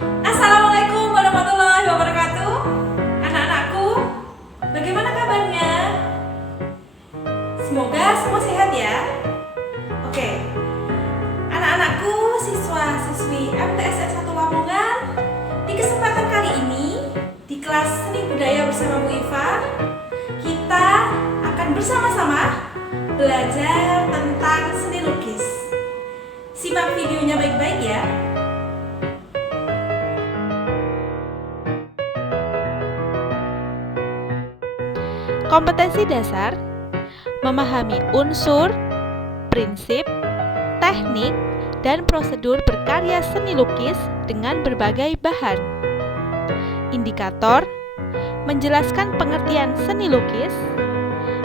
Assalamualaikum warahmatullahi wabarakatuh. Anak-anakku, bagaimana kabarnya? Semoga semua sehat ya. Oke, anak-anakku, siswa-siswi MTSN 1 Lamongan, di kesempatan kali ini di kelas Seni Budaya bersama Bu Iva, kita akan bersama-sama belajar tentang seni lukis. Simak videonya baik-baik ya. Kompetensi dasar memahami unsur, prinsip, teknik, dan prosedur berkarya seni lukis dengan berbagai bahan. Indikator menjelaskan pengertian seni lukis,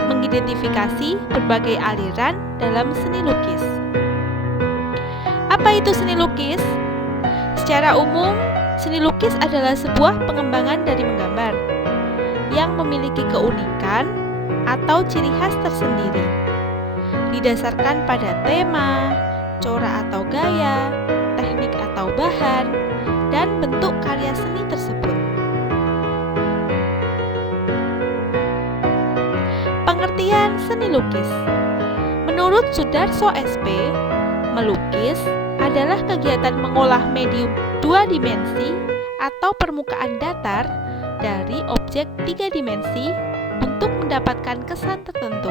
mengidentifikasi berbagai aliran dalam seni lukis. Apa itu seni lukis? Secara umum, seni lukis adalah sebuah pengembangan dari menggambar yang memiliki keunikan atau ciri khas tersendiri, didasarkan pada tema, corak atau gaya, teknik atau bahan, dan bentuk karya seni tersebut. Pengertian seni lukis. Menurut Sudarso SP, melukis adalah kegiatan mengolah medium dua dimensi atau permukaan datar dari objek tiga dimensi untuk mendapatkan kesan tertentu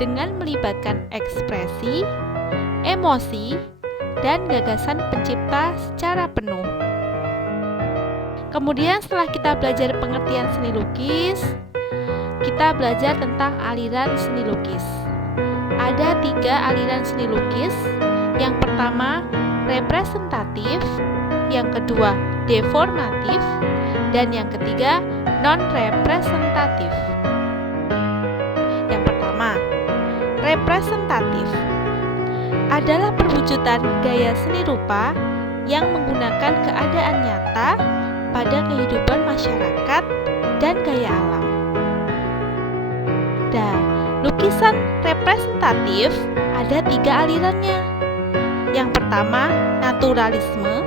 dengan melibatkan ekspresi, emosi, dan gagasan pencipta secara penuh. Kemudian setelah kita belajar pengertian seni lukis, kita belajar tentang aliran seni lukis. Ada 3 aliran seni lukis. Yang pertama, representatif, yang kedua, deformatif, dan yang ketiga, non-representatif. Yang pertama, representatif adalah perwujudan gaya seni rupa yang menggunakan keadaan nyata pada kehidupan masyarakat dan gaya alam. Dan lukisan representatif ada 3 alirannya. Yang pertama, naturalisme,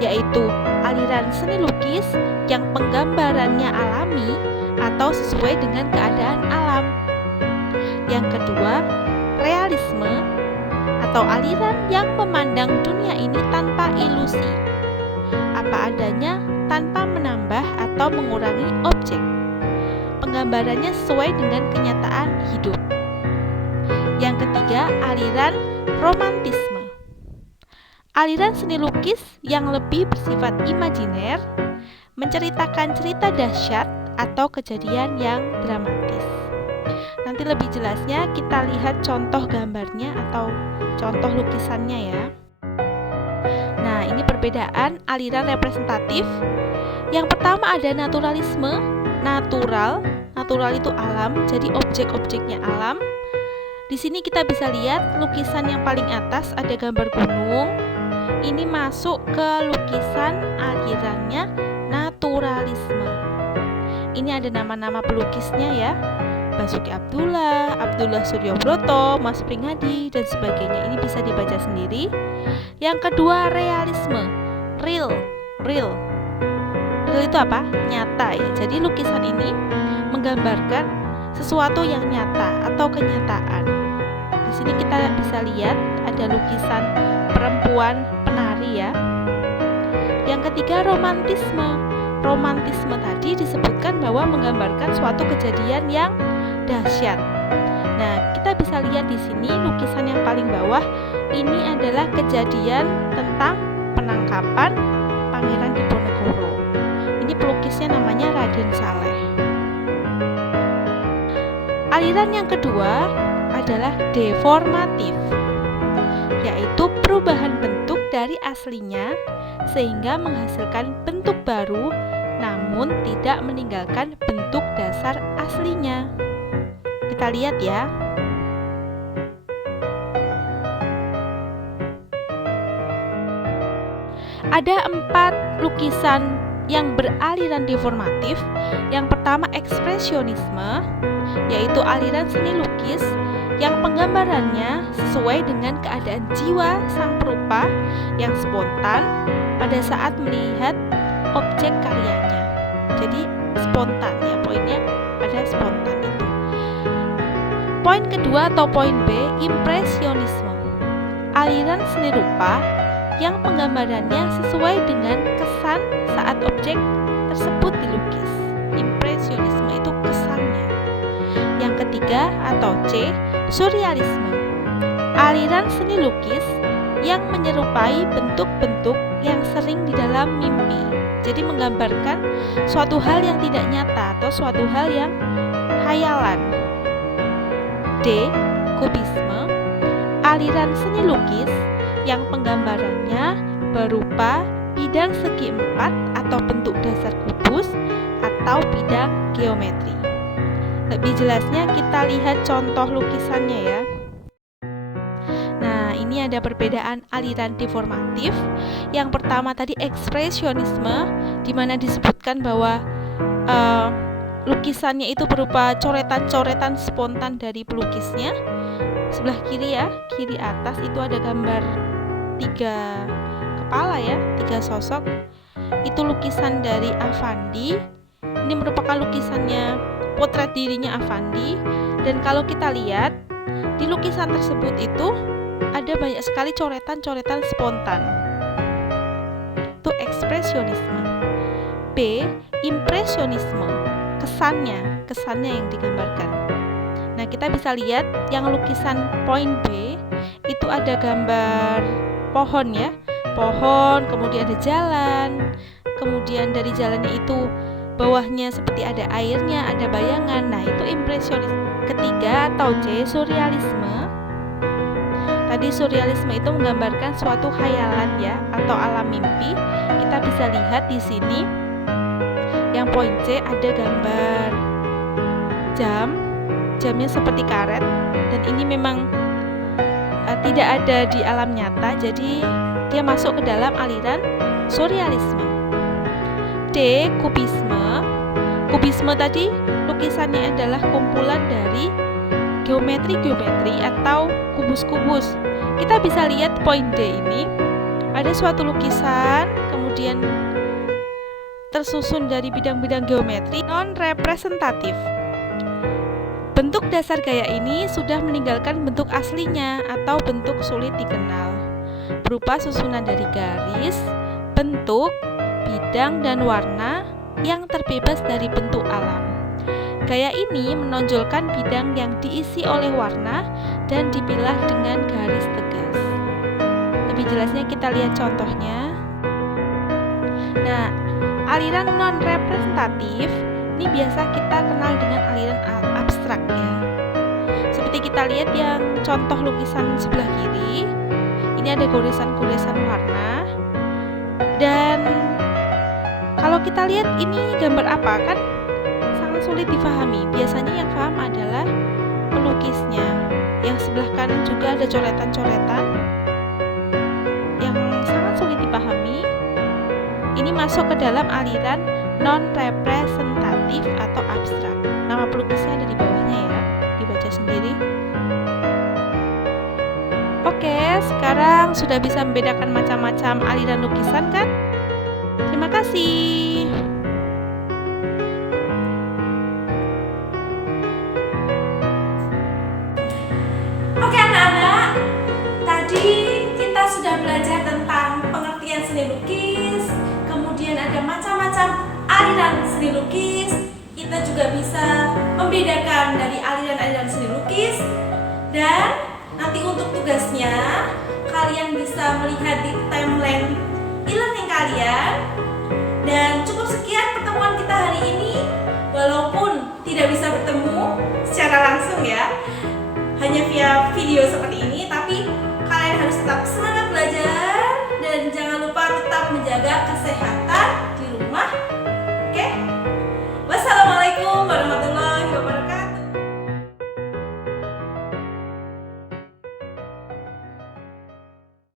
yaitu aliran seni lukis yang penggambarannya alami atau sesuai dengan keadaan alam. Yang kedua, realisme atau aliran yang memandang dunia ini tanpa ilusi, apa adanya tanpa menambah atau mengurangi objek. Penggambarannya sesuai dengan kenyataan hidup. Yang ketiga, aliran romantisme. Aliran seni lukis yang lebih bersifat imajiner, menceritakan cerita dahsyat atau kejadian yang dramatis. Nanti lebih jelasnya kita lihat contoh gambarnya atau contoh lukisannya ya. Nah, ini perbedaan aliran representatif. Yang pertama ada naturalisme. Natural itu alam, jadi objek-objeknya alam. Di sini kita bisa lihat lukisan yang paling atas ada gambar gunung. Ini masuk ke lukisan alirannya naturalisme. Ini ada nama-nama pelukisnya ya. Basuki Abdullah, Abdullah Suryobroto, Mas Pringhadi, dan sebagainya. Ini bisa dibaca sendiri. Yang kedua, realisme. Real itu apa? Nyata ya. Jadi lukisan ini menggambarkan sesuatu yang nyata atau kenyataan. Di sini kita bisa lihat ada lukisan perempuan penari ya. Yang ketiga, romantisme. Romantisme tadi disebutkan bahwa menggambarkan suatu kejadian yang dahsyat. Nah, kita bisa lihat di sini lukisan yang paling bawah ini adalah kejadian tentang penangkapan Pangeran Diponegoro. Ini pelukisnya namanya Raden Saleh. Aliran yang kedua adalah deformatif, yaitu perubahan bentuk dari aslinya sehingga menghasilkan bentuk baru namun tidak meninggalkan bentuk dasar aslinya. Kita lihat ya. Ada 4 lukisan yang beraliran deformatif. Yang pertama, ekspresionisme, yaitu aliran seni lukis yang penggambarannya sesuai dengan keadaan jiwa sang perupa yang spontan pada saat melihat objek karyanya. Jadi spontan ya, poinnya pada spontan itu. Poin kedua atau poin B, impresionisme. Aliran seni rupa yang penggambarannya sesuai dengan kesan saat objek tersebut dilukis. Impresionisme itu kesannya. Yang ketiga atau C, surrealisme. Aliran seni lukis yang menyerupai bentuk-bentuk yang sering di dalam mimpi. Jadi menggambarkan suatu hal yang tidak nyata atau suatu hal yang hayalan. D, kubisme. Aliran seni lukis yang penggambarannya berupa bidang segi empat atau bentuk dasar kubus atau bidang geometri. Lebih jelasnya kita lihat contoh lukisannya ya. Nah, ini ada perbedaan aliran deformatif. Yang pertama tadi ekspresionisme, di mana disebutkan bahwa lukisannya itu berupa coretan-coretan spontan dari pelukisnya. Sebelah kiri ya, kiri atas itu ada gambar 3 kepala ya, 3 sosok. Itu lukisan dari Affandi. Ini merupakan lukisannya, potret dirinya Affandi. Dan kalau kita lihat di lukisan tersebut itu ada banyak sekali coretan-coretan spontan. Itu ekspresionisme. B, impresionisme. Kesannya yang digambarkan. Nah, kita bisa lihat yang lukisan poin B itu ada gambar pohon ya. Pohon, kemudian ada jalan. Kemudian dari jalannya itu bawahnya seperti ada airnya, ada bayangan. Nah, itu impresionisme. Ketiga atau C, surrealisme. Tadi surrealisme itu menggambarkan suatu khayalan ya, atau alam mimpi. Kita bisa lihat di sini yang poin C ada gambar jamnya seperti karet, dan ini memang tidak ada di alam nyata, jadi dia masuk ke dalam aliran surrealisme. D, kubisme. Kubisme tadi lukisannya adalah kumpulan dari geometri atau kubus-kubus. Kita bisa lihat poin D ini ada suatu lukisan kemudian tersusun dari bidang-bidang geometri non-representatif. Bentuk dasar gaya ini sudah meninggalkan bentuk aslinya atau bentuk sulit dikenal, berupa susunan dari garis, bentuk, bidang, dan warna yang terbebas dari bentuk alam. Gaya ini menonjolkan bidang yang diisi oleh warna dan dipilah dengan garis tegas. Lebih jelasnya kita lihat contohnya. Nah, aliran non-representatif ini biasa kita kenal dengan aliran abstrak ya. Seperti kita lihat yang contoh lukisan sebelah kiri, ini ada goresan-goresan warna. Dan kalau kita lihat ini gambar apa kan sangat sulit difahami. Biasanya yang paham adalah pelukisnya. Yang sebelah kanan juga ada coretan-coretan yang sangat sulit dipahami. Ini masuk ke dalam aliran non-representatif atau abstrak. Nama pelukisnya ada di bawahnya ya, dibaca sendiri. Oke, sekarang sudah bisa membedakan macam-macam aliran lukisan kan? Terima kasih. Oke anak-anak, tadi kita sudah belajar tentang pengertian seni lukis, kemudian ada macam-macam aliran seni lukis. Kita juga bisa membedakan dari aliran-aliran seni lukis. Dan nanti untuk tugasnya, kalian bisa melihat di timeline e-learning kalian. Dan cukup sekian pertemuan kita hari ini. Walaupun tidak bisa bertemu secara langsung ya, hanya via video seperti ini, tapi kalian harus tetap semangat belajar dan jangan lupa tetap menjaga kesehatan.